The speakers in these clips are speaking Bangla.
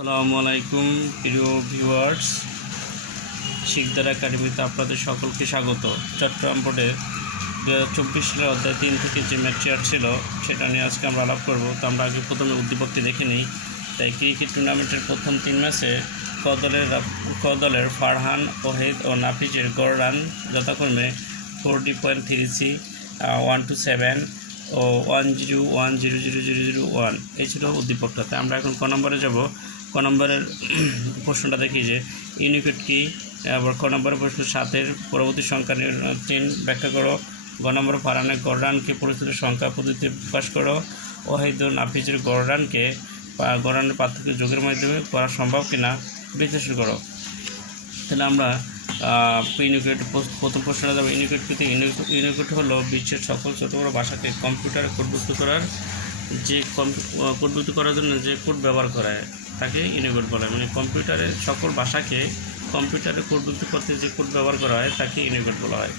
আসসালামু আলাইকুম, প্রিয় ভিউয়ার্স। শিকদার একাডেমিতে আপনাদের সকলকে স্বাগত। চট্টগ্রাম বোর্ডের দু হাজার চব্বিশ সালের অধ্যায় তিন থেকে যে ম্যাটরিয়ার ছিল, সেটা নিয়ে আজকে আমরা আলাপ করব। তো আমরা আগে প্রথমে উদ্দীপকটি দেখে নিই। তাই ক্রিকেট টুর্নামেন্টের প্রথম তিন ম্যাচে কদলের কদলের ফারহান, ওহেদ ও নাফিজের গড় রান যথাক্রমে forty point three three one two seven ও one zero one zero zero zero zero one. এই ছিল উদ্দীপকটাতে আমরা এখন ক নম্বরে যাব? ক নম্বরের প্রশ্নটা দেখি যে ইউনিকেট কি? আবার ক নম্বরের প্রশ্ন, সাতের পরবর্তী সংখ্যা তিন, ব্যাখ্যা করো। গ নম্বর ফারানের গড়রানকে পরিস্থিতির সংখ্যা পদ্ধতি প্রকাশ করো। ওয়াহিদুল নাফিজের গড়রানকে গড়রানের পার্থক্য যোগের মাধ্যমে করা সম্ভব কিনা বিশ্লেষণ করো। তাহলে আমরা ইউনিকেট প্রথম প্রশ্নটা যাব ইউনিকেট পেতে ইউনিকেট হলো বিশ্বের সকল ছোটো বড়ো ভাষাকে কম্পিউটারে কোডভুক্ত করার যে কোডভুক্ত করার জন্য যে কোড ব্যবহার করা। হয় তাকে বলা। হয় মানে কম্পিউটারে সকল ভাষাকে কম্পিউটারে কোডভুক্ত করতে যে কোড ব্যবহার করা হয়, তাকে ইউনিকেট বলা হয়।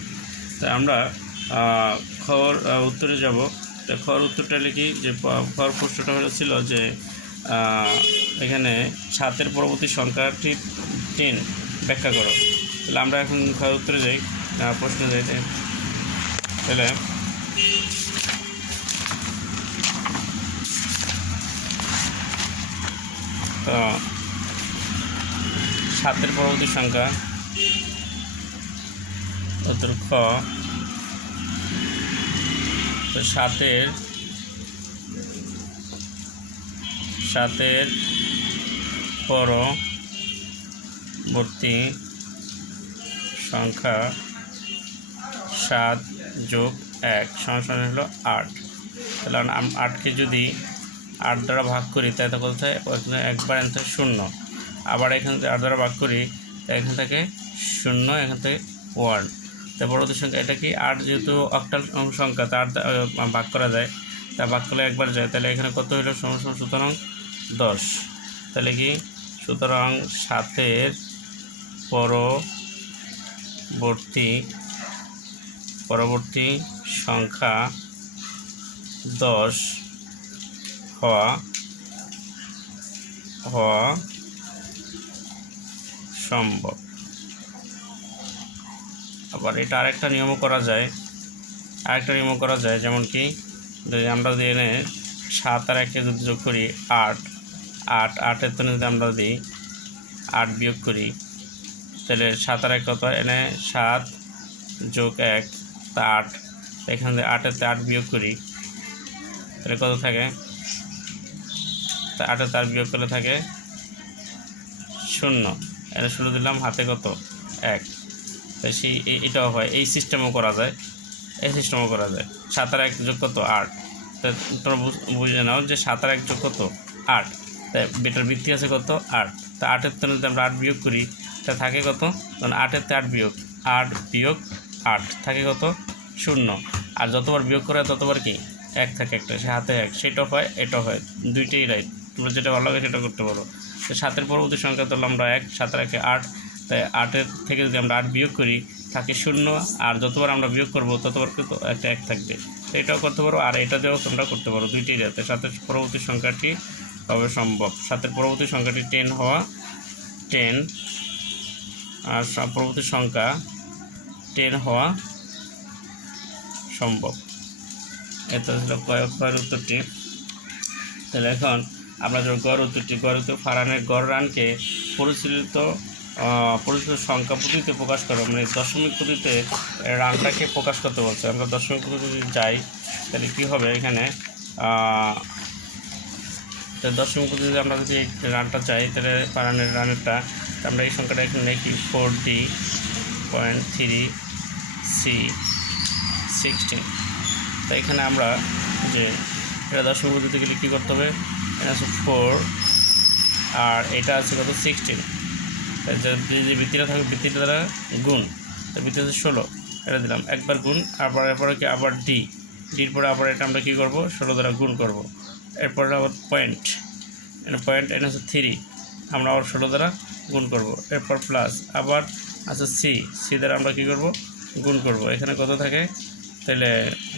তা আমরা খবর উত্তরে যাব। তো খবর উত্তরটা লিখি, যে খবর প্রশ্নটা হলো ছিল যে এখানে সাতের পরবর্তী সংখ্যাটি টেন ব্যাখ্যা করো। তাহলে আমরা এখন খবর উত্তরে যাই। প্রশ্নে যাই তাহলে তো সাতের পরবর্তী সংখ্যা উত্তর সাতের সাতের পরবর্তী সংখ্যা সাত যোগ এক, সমান হলো আট। তাহলে আটকে যদি আট দ্বারা ভাগ করি তাহলে কত থাকে ওখানে একবার এখান থেকে শূন্য। আবার এখান থেকে আট দ্বারা ভাগ করি, তাই এখান থেকে শূন্য, এখান থেকে ওয়ান। তার পরবর্তী সংখ্যা, এটা কি আট যেহেতু অক্টাল সংখ্যা তার ভাগ করা যায়। তা ভাগ করলে একবার যায়, তাহলে এখানে কত হলো সমান সুতরাং দশ। তাহলে কি? সুতরাং সাতের পরবর্তী পরবর্তী সংখ্যা দশ হওয়া হওয়া সম্ভব। আবার এটা আরেকটা নিয়মও করা যায়। আরেকটা নিয়মও করা যায়, যেমন কি, যদি আমরা যদি এনে সাত আর একে যদি যোগ করি আট আট, আটের তো যদি আমরা দিই আট বিয়োগ করি, তাহলে সাত আর এক কত? এনে সাত যোগ এক, তা আট। এখান থেকে আটেতে আট বিয়োগ করি, তাহলে কত থাকে? আটে তার বিয়োগ করলে থাকে শূন্য। এটা শূন্য দিলাম হাতে কত? এক। তাই সেই এটাও হয়। এই সিস্টেমও করা যায়। এই সিস্টেমও করা যায়। সাত আর এক যোগ কত? আট। তা তোমরা বুঝ- নাও যে সাত আর এক যোগ কত? আট। তাই বেটার বৃত্তি আছে কত? আট। তা আটের তো আমরা আট বিয়োগ করি, তা থাকে কত? তখন আটের তে আট বিয়োগ। আট বিয়োগ আট। থাকে কত? শূন্য। আর যতবার বিয়োগ করা ততবার কি? এক থাকে একটা। সে হাতে এক। সেটাও হয়, এটাও হয়। দুইটাই রাইট তোমরা যেটা ভালো লাগে সেটা করতে পারো। তো সাতের পরবর্তী সংখ্যা ধরলাম আমরা এক সাতের একে আট। তাই আটের থেকে যদি আমরা আট বিয়োগ করি, থাকে শূন্য। আর যতবার আমরা বিয়োগ করব, ততবার কিন্তু একটা এক থাকবে। তো এটাও করতে পারো, আর এটা দিয়েও তোমরা করতে পারো দুইটাই যাতে সাতের পরবর্তী সংখ্যাটি হবে সম্ভব। সাতের পরবর্তী সংখ্যাটি টেন হওয়া টেন আর পরবর্তী সংখ্যা টেন হওয়া সম্ভব। এটা ছিল কয়েক উত্তরটি। তাহলে এখন আমরা যখন গড় উত্তরটি, গড় উত্তর ফারানের গড় রানকে পরিচালিত পরিচিত সংখ্যা পদ্ধতিতে প্রকাশ করো মানে দশমিক পদ্ধতিতে রানটাকে প্রকাশ করতে বলছে। আমরা দশমিক পদ্ধতিতে যাই, তাহলে কী হবে এখানে? দশমিক পদ্ধতিতে আমরা যদি রানটা চাই তাহলে ফারানের রানেরটা আমরা এই সংখ্যাটা এখানে লিখি four D point three C sixteen. তো এখানে আমরা যে এটা দশমিক পদ্ধতি গেলে কী করতে হবে? আছে ফোর আর এটা আছে কত? সিক্সটিন যে বৃত্তিটা থাকবে বৃত্তিটা দ্বারা গুণ। বৃত্তি হচ্ছে ষোলো। এটা দিলাম। একবার গুণ, আবার এরপরে কি? আবার ডি ডির পরে আবার এটা আমরা কী করব? ষোলো দ্বারা গুণ করব। এরপরে আবার পয়েন্ট এটা পয়েন্ট এটা হচ্ছে থ্রি আমরা আবার ষোলো দ্বারা গুণ করব। এরপর প্লাস আবার আছে সি সি দ্বারা আমরা কী করব? গুণ করব। এখানে কত থাকে? তাহলে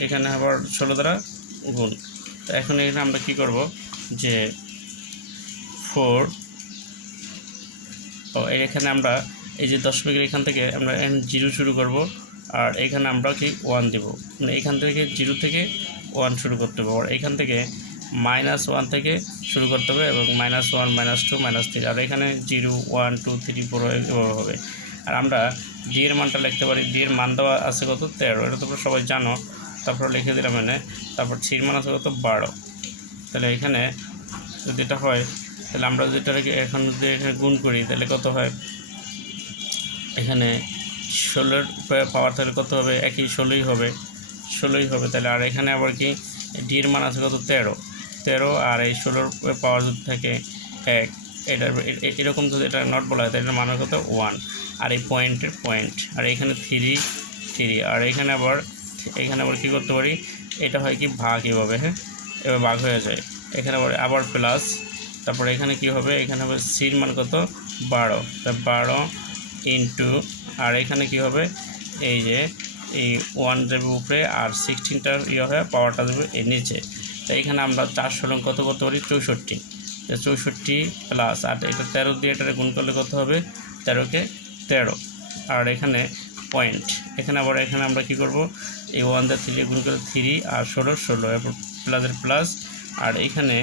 এখানে আবার ষোলো দ্বারা গুণ। তো এখন এখানে আমরা কী করব? যে ফোর ও এখানে আমরা এই যে দশমিকের এখান থেকে আমরা এখানে জিরো শুরু করব, আর এখানে আমরা কি ওয়ান দেব। মানে এখান থেকে জিরো থেকে ওয়ান শুরু করতে হবে, আর এখান থেকে মাইনাস ওয়ান থেকে শুরু করতে হবে এবং minus one minus two minus three আর এখানে zero one two three four হবে। আর আমরা ডি এর মানটা লিখতে পারি ডি এর মান দেওয়া আছে কত? তেরো, এটা তোমরা সবাই জানো। তারপর লিখে দিলাম এনে, তারপর থ্রির মান আছে কত? বারো। তাহলে এখানে যদি এটা হয়, তাহলে আমরা যদি এটাকে এখন যদি এখানে গুণ করি, তাহলে কত হয়? এখানে ষোলোর পাওয়ার তাহলে কত হবে? একই ষোলোই হবে। ষোলোই হবে, তাহলে আর এখানে আবার কি? ডি এর মান আছে কত? তেরো। তেরো আর এই ষোলোর পাওয়ার যদি থাকে এক, এটার এরকম যদি এটা নট বলা হয়, তাহলে এটার মান হবে কত? ওয়ান আর এই পয়েন্টের পয়েন্ট আর এখানে থ্রি থ্রি আর এখানে আবার এখানে আবার কী করতে পারি? এটা হয় কি? ভাগ এভাবে হ্যাঁ? এবার ভাগ হয়ে যায়। এখানে আবার আবার প্লাস তারপরে এখানে কি হবে? এখানে হবে সির মান কত? বারো। তা বারো ইন্টু আর এখানে কি হবে? এই যে, এই ওয়ান দেবে উপরে, আর সিক্সটিনটার ইয়ে হয়ে পাওয়ারটা দেবে এই নিচে। তো এখানে আমরা চারশো রং কত করতে পারি? চৌষট্টি। চৌষট্টি প্লাস আর এটা তেরো দিয়ে এটা গুণ করলে কত হবে? তেরোকে তেরো। আর এখানে পয়েন্ট এখানে আবার এখানে আমরা কি করব? এই ওয়ান দিয়ে থ্রি গুণ করে থ্রি আর ষোলো ষোলো, এরপর প্লাসের প্লাস আর এখানে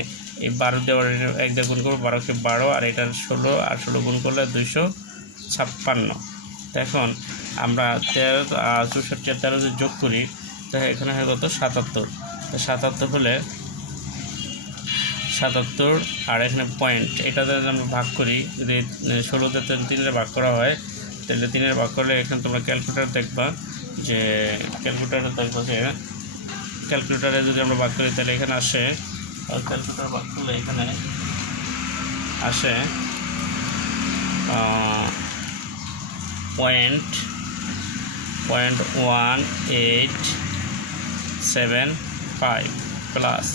এই বারো দেওয়ার এক দিয়ে গুণ করব, বারোকে বারো, আর এটার ষোলো, আর ষোলো গুণ করলে দুইশো ছাপ্পান্ন। এখন আমরা তেরো চৌষট্টি আর তেরো যদি যোগ করি, তাহলে এখানে হয় কত? সাতাত্তর। সাতাত্তর হলে সাতাত্তর, আর এখানে পয়েন্ট এটাতে আমরা ভাগ করি, যদি ষোলোতে তিনের ভাগ করা হয় তাহলে তিনের ভাগ করলে এখানে তোমরা ক্যালকুলেটার দেখবা যে ক্যালকুলেটারে দেখবা যে ক্যালকুলেটারে যদি আমরা ভাগ করি তাহলে এখানে আসে ক্যালকুলেটার ভাগ করলে এখানে আসে point point one eight seven five plus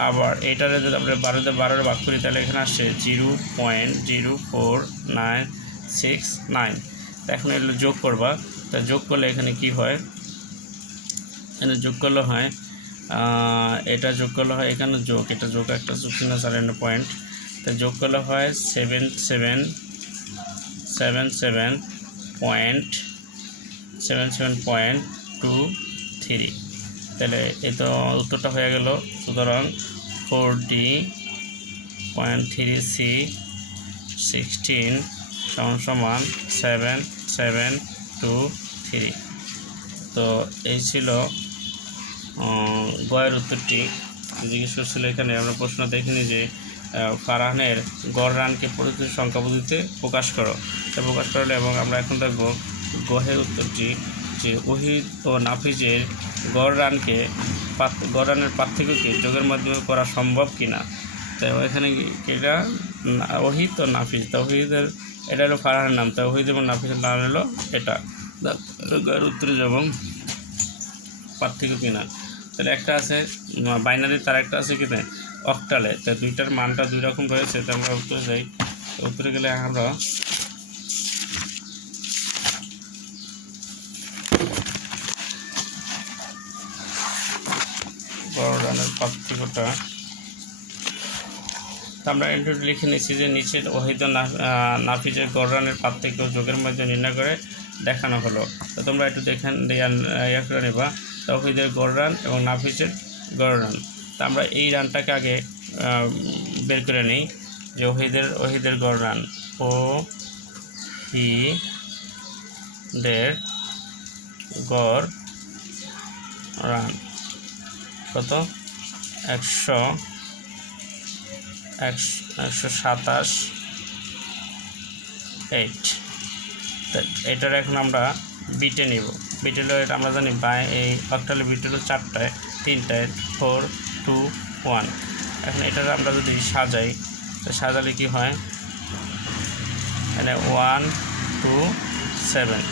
আবার এটারে যদি আমরা বারোতে বারোরে ভাগ করি তাহলে এখানে আসছে zero point zero four nine six nine এখন এগুলো যোগ করবা। তা যোগ করলে এখানে কি হয়? এখানে যোগ করলে হয় এটা যোগ করলে হয় এখানে যোগ, এটা যোগ একটা যোগ তিন সাড়ে পয়েন্ট তা যোগ করলে হয় seven seven seven seven point seven seven point two three তাহলে এই তো উত্তরটা হয়ে গেল। সুতরাং four D point three C sixteen সমান সমান সেভেন সেভেন, টু, থ্রি। তো এই ছিল গয়ের উত্তরটি। জিজ্ঞেস করছিল এখানে, আমরা প্রশ্ন দেখিনি যে ফারহানের গড় রানকে প্রতিটি সংখ্যা পদ্ধতিতে প্রকাশ করো। তা প্রকাশ করলে এবং আমরা এখন দেখব গহের উত্তরটি যে, ওহিদ ও নাফিজের গড় রানকে গড় রানের পার্থক্যকে যোগের মাধ্যমে করা সম্ভব কিনা? তো এখানে এটা ওহিদ ও নাফিজ। তা ওহিদের এটা হলো ফারহানের নাম, তা ওহিদ এবং নাফিজের নাম হলো এটা। উত্তরে যাব পার্থক্য কিনা তাহলে একটা আছে বাইনারি, তার একটা আছে কিনা অক্টালে। তা দুইটার মানটা দুই রকম রয়েছে, তো আমরা উত্তরে যাই। উত্তরে গেলে আমরা বড় রানের পার্থক্যটা আমরা একটু লিখে নিচ্ছি যে নিচের ওহিদ নাফিজের গড় রানের পার্থক্য যোগের মধ্যে নির্ণয় করে দেখানো হলো। তো তোমরা একটু দেখেন ইয়া করে নেবা। তৌহিদের গড় রান এবং নাফিজের গড় রান তা আমরা এই রানটাকে আগে বের করে নিই, যে ওহিদের ওহিদের গড় রান ও হি দের গড় রান কত? একশো একশো একশো সাতাশ এইট এটার এখন আমরা বিটে নিব। বিটে হলো এটা আমরা জানি বাই এই অক্টালে বিট হলো চারটায়, তিনটায় ফোর টু ওয়ান এখন এটার আমরা যদি সাজাই, তো সাজালে কি হয়? এখানে ওয়ান টু সেভেন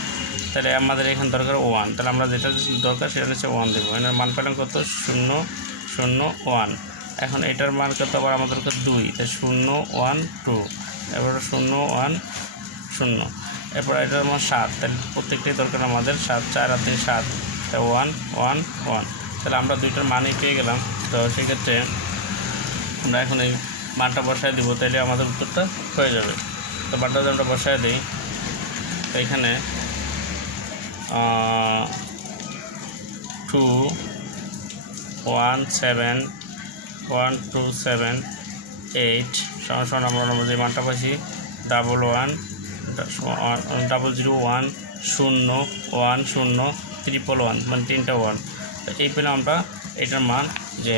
তাহলে আমাদের এখানে দরকার ওয়ান তাহলে আমরা যেটা দরকার সেটা হচ্ছে ওয়ান দেবো। এখানে মান পেলাম কত? শূন্য শূন্য ওয়ান এখন এটার মান কত? আবার আমাদের দরকার দুই। তাই শূন্য ওয়ান টু এবার শূন্য ওয়ান শূন্য। এরপর এটার মান সাত। তাহলে প্রত্যেকটাই দরকার আমাদের। সাত, চার, আর তিন, সাত। তাই ওয়ান ওয়ান ওয়ান তাহলে আমরা দুইটার মানই পেয়ে গেলাম। তো সেক্ষেত্রে আমরা এখন এই মানটা বসায় দিব। তাহলে আমাদের উত্তরটা হয়ে যাবে। তো যদি আমরা বসায় দিই, তো এখানে two one seven one two seven eight সমান আমরা আমরা যে মানটা পাইছি double one double zero one শূন্য ওয়ান শূন্য ট্রিপল ওয়ান মানে তিনটা ওয়ান এই পেলে আমরা এটার মান যে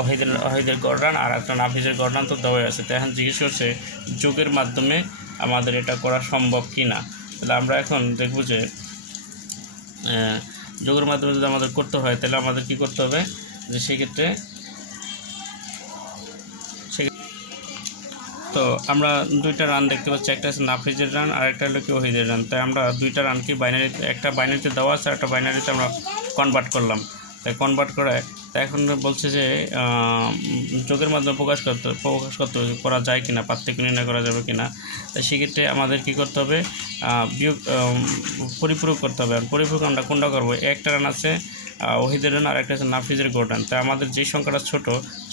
অহিদের অহিদের গড়ান আর একটা নাফিজের গড়ান তো দেওয়াই আছে। তো এখন জিজ্ঞেস করছে, যোগের মাধ্যমে আমাদের এটা করা সম্ভব কি না তাহলে আমরা এখন দেখব যে যোগের মাধ্যমে যদি আমাদের করতে হয়, তাহলে আমাদের কি করতে হবে? যে সেক্ষেত্রে তো আমরা দুইটা রান দেখতে পাচ্ছি, একটা হচ্ছে নাফিজের রান আর একটা হলো কি ওহিদের রান তাই আমরা দুইটা রানকে বাইনারি একটা বাইনারিতে দেওয়া আছে একটা বাইনারিতে আমরা কনভার্ট করলাম। তাই কনভার্ট করে তাই এখন বলছে যে যোগের মাধ্যমে প্রকাশ করতে প্রকাশ করতে করা যায় কিনা পার্থক্য নির্ণয় করা যাবে কিনা। তাই সেক্ষেত্রে আমাদের কি করতে হবে বিয়োগ পরিপূরক করতে হবে। আর পরিপূরক আমরা কোনটা করব? একটা রান আছে ওহিদের আর একটা আছে নাফিজের গোডান তাই আমাদের যেই সংখ্যাটা ছোট,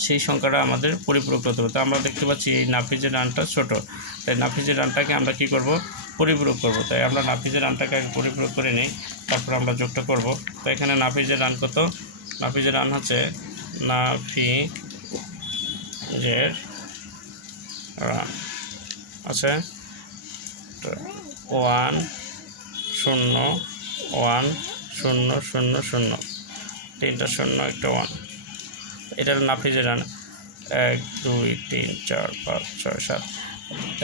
সেই সংখ্যাটা আমাদের পরিপূরক করতে হবে। তো আমরা দেখতে পাচ্ছি এই নাফিজের রানটা ছোট। তাই নাফিজের রানটাকে আমরা কি করব? পরিপূরক করব। তাই আমরা নাফিজের রানটাকে আগে পরিপূরক করে নিই, তারপর আমরা যোগটা করব। তো এখানে নাফিজের রান কত? নাফিজের রান হচ্ছে নাফিজের রান আছে ওয়ান শূন্য ওয়ান শূন্য শূন্য শূন্য। তিনটা শূন্য একটা ওয়ান এটা হলো নাফিজের রান এক, দুই, তিন, চার, পাঁচ, ছয়, সাত।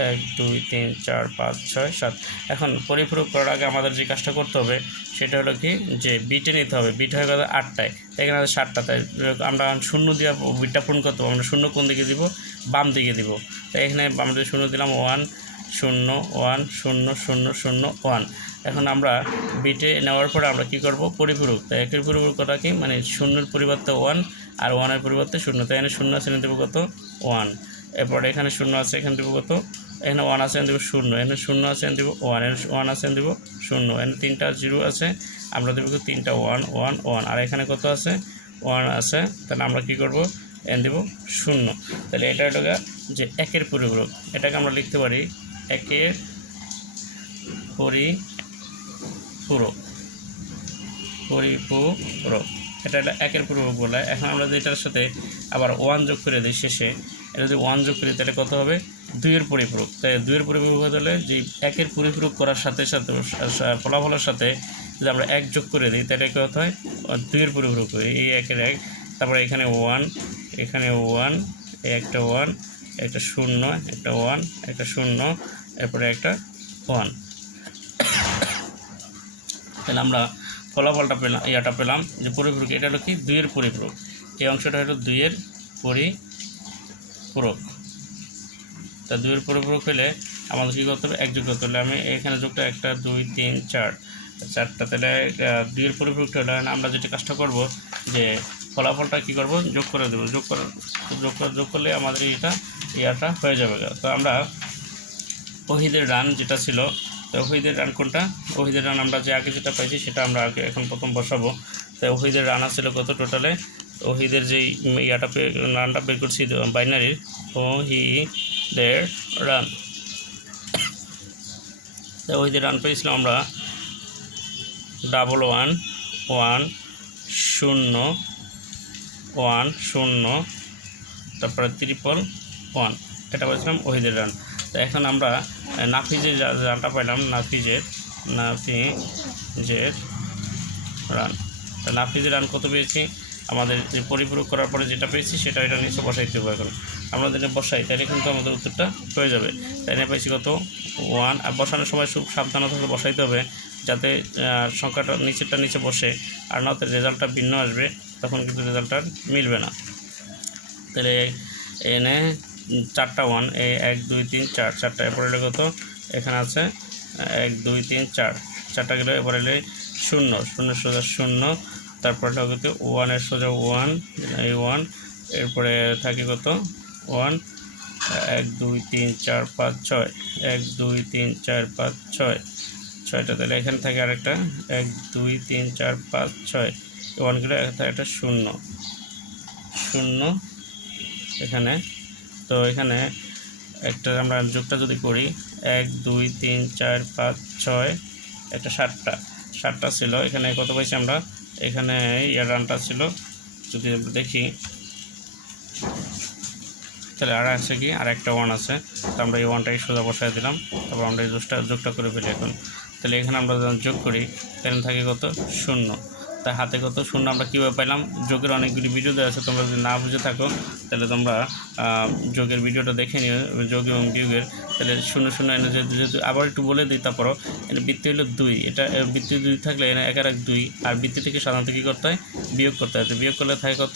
এক, দুই, তিন, চার, পাঁচ, ছয়, সাত। এখন পরিপূরক করার আগে আমাদের যে কাজটা করতে হবে, সেটা হলো কি যে বিটে নিতে হবে। বিট হয়ে গেল আটটায়। এখানে আছে সাতটা। তাই আমরা শূন্য দিয়ে বিটটা পূরণ করতে হবে। আমরা শূন্য কোন দিকে দিব? বাম দিকে দিব। তাই এখানে আমরা শূন্য দিলাম ওয়ান শূন্য ওয়ান শূন্য শূন্য শূন্য ওয়ান। এখন আমরা বিটে নেওয়ার পরে আমরা কি করব? পরিপূরক। তাই একের পরিপূরক কটা কি? মানে শূন্যের পরিবর্তে ওয়ান আর ওয়ানের পরিবর্তে শূন্য। তাই এখানে শূন্য আছে দেবো কত? ওয়ান। এরপরে এখানে শূন্য আছে, এখানে দেবো কত? এখানে ওয়ান আছে দেবো শূন্য। এখানে শূন্য আছে দেবো ওয়ান। এখানে ওয়ান আছে দেবো শূন্য। এখানে তিনটা জিরো আছে, আমরা দেবো তিনটা ওয়ান ওয়ান ওয়ান। আর এখানে কত আছে? ওয়ান আছে। তাহলে আমরা কি করব? এন দেবো শূন্য। তাহলে এটা হলো যে একের পরিপূরক। এটাকে আমরা লিখতে পারি একের পরিপূরক। পরিপূরক। এটা হলো একের পূর্বক বলা। এখন আমরা যদি এটার সাথে আবার ওয়ান যোগ করে দিই শেষে। এটা যদি ওয়ান যোগ করি, তাহলে কত হবে? দুইয়ের পরিপূরক। তাই দুইয়ের পরিপূরক হলে যে একের পরিপূরক করার সাথে সাথে ফলাফলের সাথে যদি আমরা এক যোগ করে দিই, তাহলে কী হতে হয়? দুইয়ের পরিপূরক হয়। এই একের এক। তারপরে এখানে ওয়ান এখানে ওয়ান, একটা ওয়ান, একটা শূন্য, একটা ওয়ান, একটা শূন্য এরপরে একটা ওয়ান তাহলে আমরা ফলাফলটা পেলাম, ইয়াটা পেলাম যে পরিপূরক, এটা হলো কি? দুইয়ের পরিপূরক। এই অংশটা হলো দুইয়ের পরিপূরক। তা দুইয়ের পরিপূরক হলে আমাদের কী করতে হবে? এক যোগ করতে হলে আমি এখানে যোগটা একটা, দুই, তিন, চার। চারটা তাহলে দুইয়ের পরিপূরকটা হলে আমরা যেটা কাজটা করব যে ফলাফলটা কী করব? যোগ করে দেবো। যোগ করে যোগ করে যোগ করলে আমাদের এটা ইয়াটা হয়ে যাবে। তো আমরা ওহিদের রান যেটা ছিল, তো ওহিদের রান কোনটা? ওহিদের রান আমরা যে আগে যেটা পাইছি সেটা আমরা আগে এখন প্রথম বসাবো। তো ওহিদের রান ছিল কত টোটালে? ওহিদের যেই ইয়াটা রানটা বের করছি বাইনারির ওহিদের রান। তো ওহিদের রান পেয়েছিলাম আমরা ডাবল ওয়ান ওয়ান শূন্য ওয়ান শূন্য, তারপরে ত্রিপল ওয়ান। এটা বলছিলাম ওহিদের রান। তো এখন আমরা নাফিজের রানটা পাইলাম, নাফিজের নাফিজের রান তো নাফিজের রান কত পেয়েছি? আমাদের যে পরিপূরক করার পরে যেটা পেয়েছি, সেটা এটা নিচে বসাইতে হবে এখন। আমরা যদি বসাই, তাহলে কিন্তু আমাদের উত্তরটা হয়ে যাবে। তাই নিয়ে পেয়েছি কত? ওয়ান আর বসানোর সময় খুব সাবধানতা করে বসাইতে হবে, যাতে সংখ্যাটা নিচেরটা নিচে বসে, আর না তো রেজাল্টটা ভিন্ন আসবে, তখন কিন্তু রেজাল্টটা মিলবে না। তাহলে এনে চারটা ওয়ান এ এক, দুই, তিন, চার। চারটা এরপরে কত? এখানে আছে, এক, দুই, তিন, চার। চারটা গেলে এবার এলে শূন্য। শূন্য সোজা শূন্য। তারপরে কত ওয়ানের সোজা ওয়ান এই ওয়ান এরপরে থাকে কত? ওয়ান এক, দুই, তিন, চার, পাঁচ, ছয়। এক, দুই, তিন, চার, পাঁচ, ছয়। ছয়টা তাহলে এখানে থাকে আরেকটা। এক, দুই, তিন, চার, পাঁচ, ছয়। ওয়ানগুলো এখানে থাকে একটা শূন্য। শূন্য এখানে। তো এখানে একটা আমরা যোগটা যদি করি, এক, দুই, তিন, চার, পাঁচ, ছয়, একটা ষাটটা। ষাটটা ছিল, এখানে কত পাইছি আমরা? এখানে ইয়ার রানটা ছিল, যদি দেখি, তাহলে আর আছে কি? আর একটা ওয়ান আছে, তো আমরা এই ওয়ানটাকে সোজা বসায় দিলাম, তারপর আমরা এই যোগটা যোগটা করে ফেলি এখন। তাহলে এখানে আমরা যখন যোগ করি, তাহলে থাকে কত? শূন্য। তাই হাতে কত শূন্য আমরা কীভাবে পাইলাম? যোগের অনেকগুলি ভিডিও দেওয়া আছে, তোমরা যদি না বুঝে থাকো, তাহলে তোমরা যোগের ভিডিওটা দেখে নিও যোগ এবং বিয়োগের। তাহলে শূন্য শূন্য এনে যদি আবার একটু বলে দিই, তারপরও এনে বৃত্তি হলো দুই। এটা বৃত্তি দুই থাকলে এনে এক আর এক দুই, আর বৃত্তি থেকে সাধারণত কী করতে হয়? বিয়োগ করতে হয়। তো বিয়োগ করলে থাকে কত?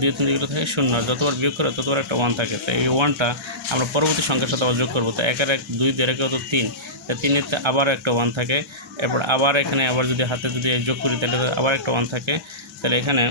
দুই তিন দিকে থাকে শূন্য। আর যতবার বিয়োগ করে, ততবার একটা ওয়ান থাকে। তো এই ওয়ানটা আমরা পরবর্তী সংখ্যার সাথে আবার যোগ করব। তো এক আর এক দুই, দেড় কত? তিন। তিনেতে আবার একটা ওয়ান থাকে। এরপর আবার এখানে আবার যদি হাতে যদি যোগ করি, তাহলে আবার একটা ওয়ান থাকে। তাহলে এখানে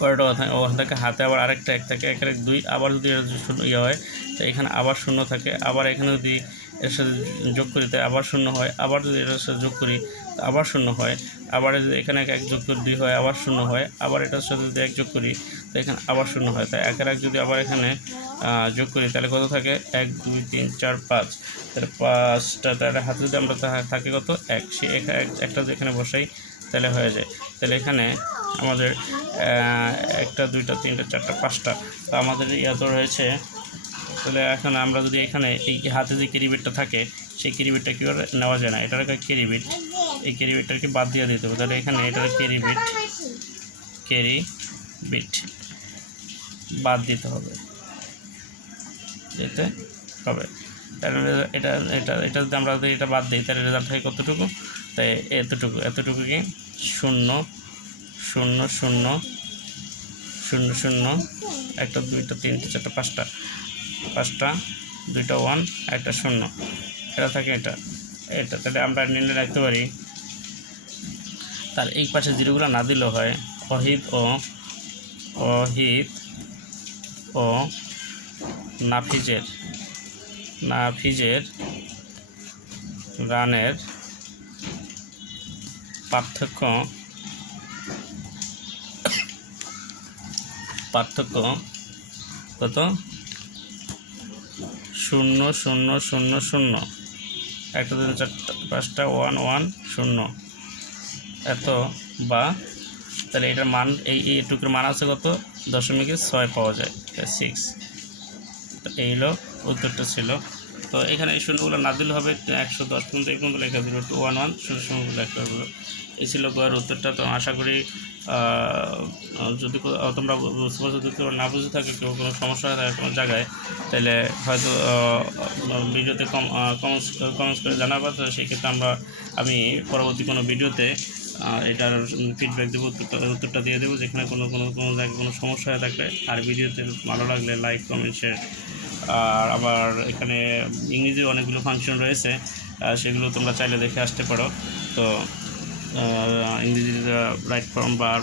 কয়টা ওয়ান থাকে হাতে আবার আরেকটা এক থাকে। এখানে দুই, আবার যদি শূন্য ইয়ে হয়, তো এখানে আবার শূন্য থাকে। আবার এখানে যদি এর সাথে যোগ করি, তাই আবার শূন্য হয়। আবার যদি এটার সাথে যোগ করি আবার শূন্য হয়। আবার যদি এখানে এক এক যোগ করি দুই হয়, আবার শূন্য হয়। আবার এটার সাথে যদি এক যোগ করি, তো এখানে আবার শূন্য হয়। তাই একের এক যদি আবার এখানে যোগ করি, তাহলে কত থাকে? এক, দুই, তিন, চার, পাঁচ। তাহলে পাঁচটা, তাহলে হাতে যদি আমরা থাকে কত? এক। সে একা- এক- একটা যদি এখানে বসাই, তাহলে হয়ে যায়। তাহলে এখানে আমাদের একটা, দুইটা, তিনটা, চারটা, পাঁচটা। তো আমাদের ইয়াত রয়েছে তাহলে এখন আমরা যদি এখানে এই হাতে যে ক্যারিবেটটা থাকে, সেই ক্যারিবেটটা কী করে নেওয়া যায় না? এটার একটা ক্যারিবেট এই ক্যারিবেটটাকে বাদ দিয়ে দিতে হবে। তাহলে এখানে এটার ক্যারিবেট ক্যারি বিট বাদ দিতে হবে। দিতে হবে। তাহলে এটা এটা এটা যদি আমরা যদি এটা বাদ দিই, তাহলে রেজাল্ট হয় কতটুকু? তাই এতটুকু এতটুকু কি? শূন্য শূন্য শূন্য শূন্য শূন্য, একটা, দুইটা, তিনটা, চারটা, পাঁচটা। পাঁচটা, দুইটা ওয়ান একটা শূন্য। এটা থাকে এটা এটা। তাহলে আমরা নিলে রাখতে পারি। তার এই পাশে জিরোগুলো না দিলেও হয়। অহিত ও অহিত ও নাফিজের নাফিজের রানের পার্থক্য পার্থক্য কত? শূন্য শূন্য শূন্য শূন্য। একটা, দুটো, চারটা, পাঁচটা ওয়ান ওয়ান শূন্য। এত বা, তাহলে এটার মান, এই এইটুকুর মান আছে কত? দশমিকে ছয় পাওয়া যায় সিক্স এই হলো উত্তরটা ছিল। তো এখানে এই শূন্যগুলো না দিলে হবে একশো দশ পর্যন্ত এই পর্যন্ত লেখা দিল। টু ওয়ান ওয়ান শূন্য শূন্য লেখা হবে এই ছিল গোয়ার উত্তরটা। তো আশা করি যদি তোমরা যদি তোমরা না বুঝে থাকে, কেউ কোনো সমস্যা হয় থাকে কোনো জায়গায়, তাহলে হয়তো ভিডিওতে কম কমেন্টস কমেন্টস করে জানাবা। তো সেক্ষেত্রে আমরা, আমি পরবর্তী কোনো ভিডিওতে এটার ফিডব্যাক দেবো, উত্তরটা উত্তরটা দিয়ে দেবো, যেখানে কোনো কোনো কোনো জায়গায় কোনো সমস্যা হয়ে থাকলে। আর ভিডিওতে ভালো লাগলে লাইক কমেন্ট শেয়ার আর আবার এখানে ইংরেজি অনেকগুলো ফাংশন রয়েছে সেগুলো তোমরা চাইলে দেখে আসতে পারো। তো ইংরেজি রাইট ফর্ম বার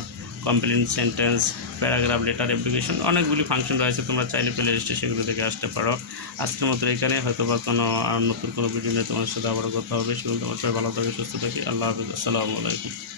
complex sentence paragraph letter application অনেকগুলি ফাংশন রয়েছে। তোমরা চাইলে প্লে লিস্টে সেগুলো থেকে আসতে পারো। আজকের মতো এখানে। হয়তো বা কোনো নতুন কোনো ভিডিও নিয়ে তোমার সাথে আবারও কথা হবে। সেগুলো তোমার সবাই ভালো থাকে, সুস্থ থাকি। আল্লাহ হাফিজ। আসসালামু আলাইকুম।